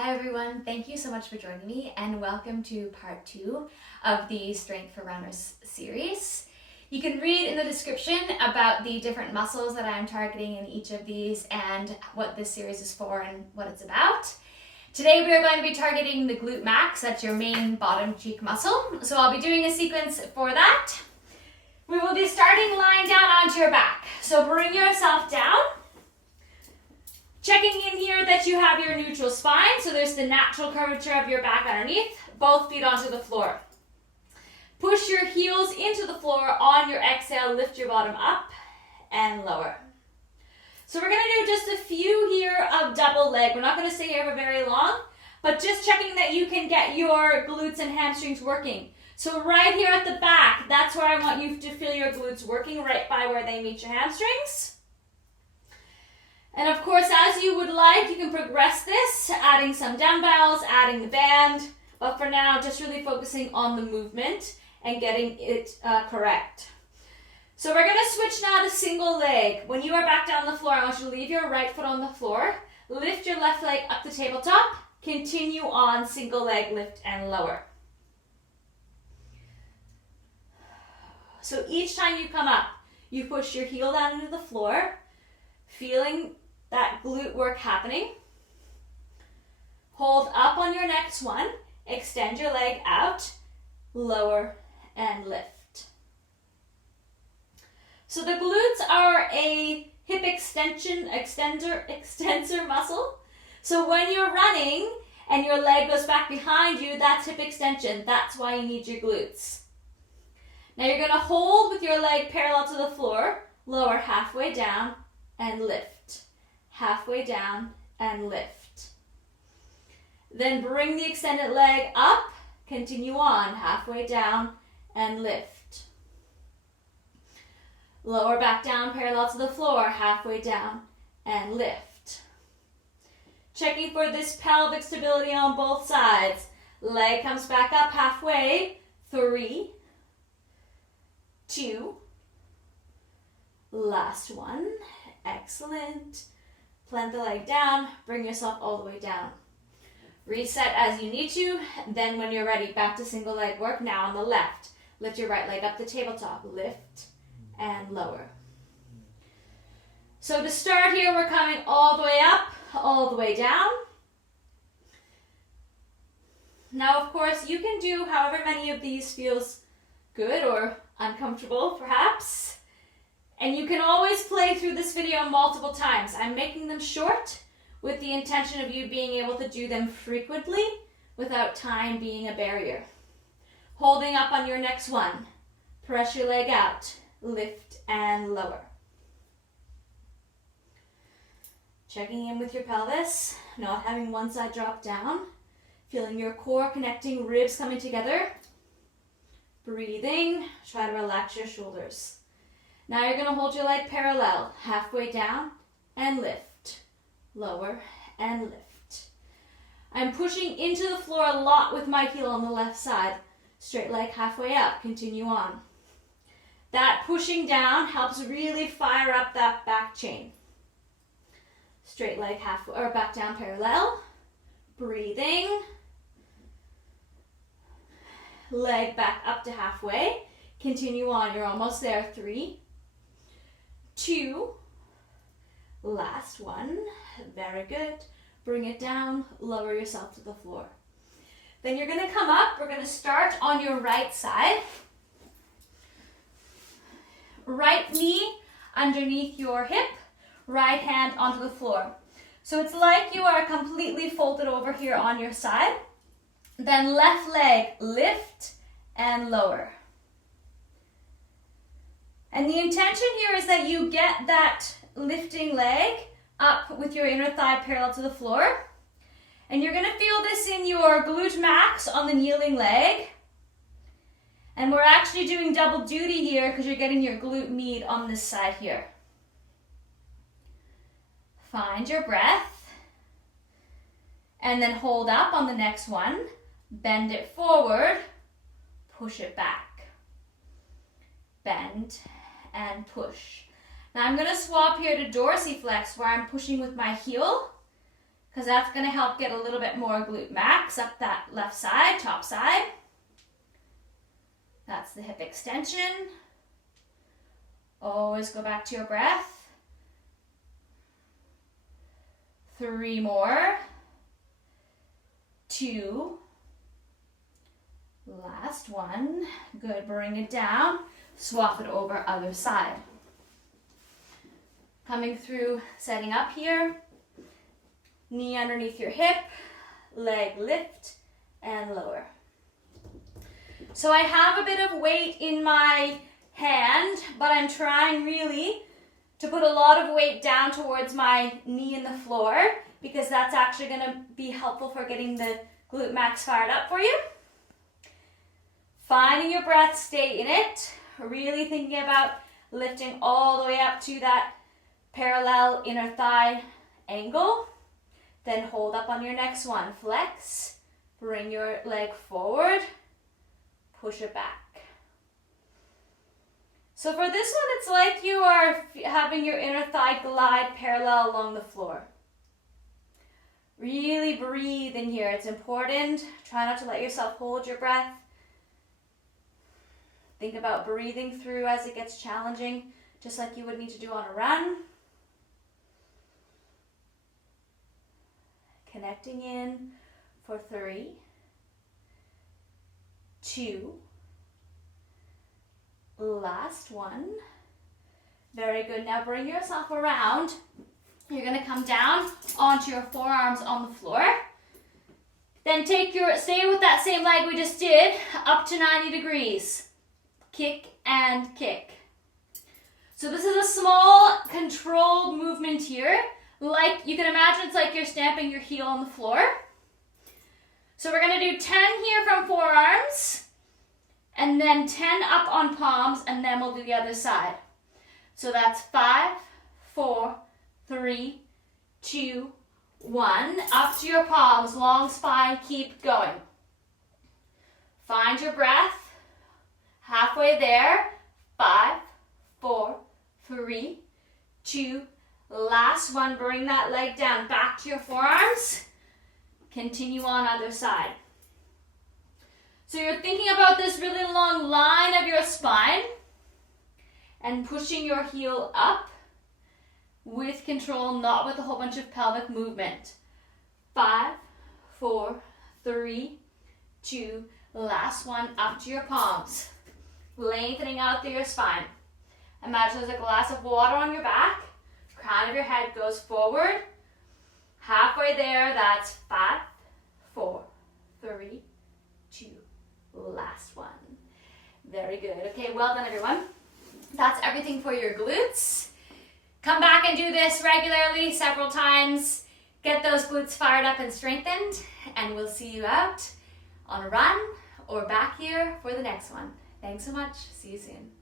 Hi everyone, thank you so much for joining me and welcome to part 2 of the Strength for Runners series. You can read in the description about the different muscles that I'm targeting in each of these and what this series is for and what it's about. Today we are going to be targeting the glute max, that's your main bottom cheek muscle. So I'll be doing a sequence for that. We will be starting lying down onto your back. So bring yourself down. Checking in here that you have your neutral spine, so there's the natural curvature of your back underneath, both feet onto the floor. Push your heels into the floor. On your exhale, lift your bottom up and lower. So we're going to do just a few here of double leg. We're not going to stay here for very long, but just checking that you can get your glutes and hamstrings working. So right here at the back, that's where I want you to feel your glutes working, right by where they meet your hamstrings. And of course, as you would like, you can progress this, adding some dumbbells, adding the band, but for now, just really focusing on the movement and getting it correct. So we're gonna switch now to single leg. When you are back down on the floor, I want you to leave your right foot on the floor, lift your left leg up the tabletop, continue on single leg lift and lower. So each time you come up, you push your heel down into the floor, feeling that glute work happening. Hold up on your next one, extend your leg out, lower and lift. So the glutes are a hip extensor muscle. So when you're running and your leg goes back behind you, that's hip extension. That's why you need your glutes. Now you're going to hold with your leg parallel to the floor, lower halfway down and lift. Halfway down and lift. Then bring the extended leg up, continue on, halfway down and lift. Lower back down parallel to the floor, halfway down and lift. Checking for this pelvic stability on both sides. Leg comes back up halfway, 3, 2, last one, excellent. Plant the leg down, bring yourself all the way down. Reset as you need to, then when you're ready, back to single leg work. Now on the left, lift your right leg up the tabletop, lift and lower. So to start here, we're coming all the way up, all the way down. Now, of course, you can do however many of these feels good or uncomfortable, perhaps. And you can always play through this video multiple times. I'm making them short with the intention of you being able to do them frequently without time being a barrier. Holding up on your next one. Press your leg out. Lift and lower. Checking in with your pelvis. Not having one side drop down. Feeling your core connecting, ribs coming together. Breathing. Try to relax your shoulders. Now you're going to hold your leg parallel, halfway down and lift, lower and lift. I'm pushing into the floor a lot with my heel on the left side. Straight leg halfway up, continue on. That pushing down helps really fire up that back chain. Straight leg halfway or back down parallel, breathing. Leg back up to halfway, continue on, you're almost there, 3, 2, last one, very good. Bring it down, lower yourself to the floor. Then you're going to come up, we're going to start on your right side. Right knee underneath your hip, right hand onto the floor. So it's like you are completely folded over here on your side. Then left leg, lift and lower. And the intention here is that you get that lifting leg up with your inner thigh parallel to the floor. And you're going to feel this in your glute max on the kneeling leg. And we're actually doing double duty here because you're getting your glute med on this side here. Find your breath. And then hold up on the next one. Bend it forward. Push it back. Bend and push. Now I'm going to swap here to dorsiflex where I'm pushing with my heel because that's going to help get a little bit more glute max up that left side, top side. That's the hip extension. Always go back to your breath. 3 more. 2. Last one. Good, bring it down. Swap it over other side. Coming through, setting up here. Knee underneath your hip, leg lift and lower. So I have a bit of weight in my hand, but I'm trying really to put a lot of weight down towards my knee in the floor because that's actually going to be helpful for getting the glute max fired up for you. Finding your breath, stay in it. Really thinking about lifting all the way up to that parallel inner thigh angle. Then hold up on your next one. Flex, bring your leg forward, push it back. So for this one, it's like you are having your inner thigh glide parallel along the floor. Really breathe in here. It's important. Try not to let yourself hold your breath. Think about breathing through as it gets challenging, just like you would need to do on a run. Connecting in for 3, 2, last one. Very good. Now bring yourself around. You're going to come down onto your forearms on the floor. Then stay with that same leg we just did, up to 90 degrees. Kick and kick. So this is a small controlled movement here. Like you can imagine, it's like you're stamping your heel on the floor. So we're going to do 10 here from forearms, and then 10 up on palms, and then we'll do the other side. So that's 5, 4, 3, 2, 1. Up to your palms, long spine, keep going. Find your breath. Halfway there. 5, 4, 3, 2, last one. Bring that leg down, back to your forearms. Continue on other side. So you're thinking about this really long line of your spine and pushing your heel up with control, not with a whole bunch of pelvic movement. 5, 4, 3, 2, last one, up to your palms. Lengthening out through your spine. Imagine there's a glass of water on your back. Crown of your head goes forward. Halfway there, that's 5, 4, 3, 2, last one. Very good. Okay, well done everyone. That's everything for your glutes. Come back and do this regularly, several times. Get those glutes fired up and strengthened, and we'll see you out on a run or back here for the next one. Thanks so much. See you soon.